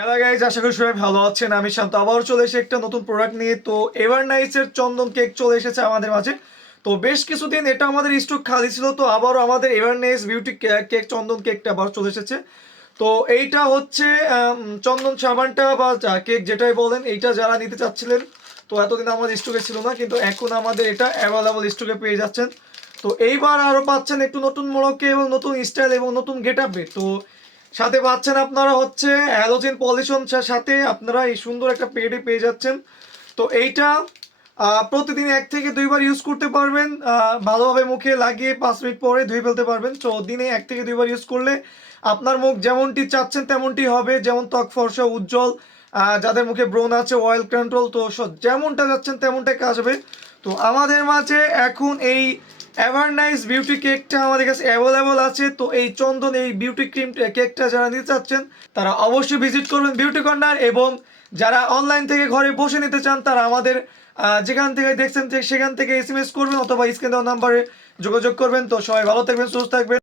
Hello guys, আশা করি সবাই ভালো আছেন। আমি শান্ত আবারও চলে এসে একটা নতুন প্রোডাক্ট নিয়ে। তো এভার নাইসের চন্দন কেক চলে এসেছে আমাদের মাঝে। তো বেশ কিছুদিন এটা আমাদের স্টক খালি ছিল, তো আবারও আমাদের এভার নাইস বিউটি কেক চন্দন কেকটা আবার চলে এসেছে। তো এইটা হচ্ছে চন্দন সাবানটা বা কেক যেটাই বলেন, এইটা যারা নিতে চাচ্ছিলেন তো এতদিন আমাদের স্টকে ছিল না, কিন্তু এখন আমাদের এটা অ্যাভেলেবল স্টকে পেয়ে যাচ্ছেন। তো এইবার আরও পাচ্ছেন একটু নতুন মোড়কে এবং নতুন স্টাইল এবং নতুন গেট আপে। তো সাথে পাচ্ছেন আপনারা হচ্ছে হ্যালোজেন পলিশন, সাথে আপনারা এই সুন্দর একটা পেডে পেয়ে যাচ্ছেন। তো এইটা প্রতিদিন 1 থেকে 2 বার ইউজ করতে পারবেন। ভালোভাবে মুখে লাগিয়ে 5 মিনিট পরে ধুয়ে ফেলতে পারবেন। তো দিনে 1 থেকে 2 বার ইউজ করলে আপনার মুখ যেমনটি চাচ্ছেন তেমনটি হবে, যেমন ত্বক ফর্সা উজ্জ্বল, যাদের মুখে ব্রণ আছে অয়েল কন্ট্রোল, তো যেমনটা যাচ্ছেন তেমনটাই কাজ হবে। তো আমাদের মাঝে এখন এই এভারনাইস বিউটি কেকটা আমাদের কাছে অ্যাভেলেবল আছে। তো এই চন্দন এই বিউটি ক্রিম কেকটা যারা নিতে চাচ্ছেন তারা অবশ্যই ভিজিট করবেন বিউটি কর্নার, এবং যারা অনলাইন থেকে ঘরে বসে নিতে চান তারা আমাদের যেখান থেকে দেখছেন সেখান থেকে এসএমএস করবেন অথবা স্ক্রিন দেওয়া নাম্বারে যোগাযোগ করবেন। তো সবাই ভালো থাকবেন, সুস্থ থাকবেন।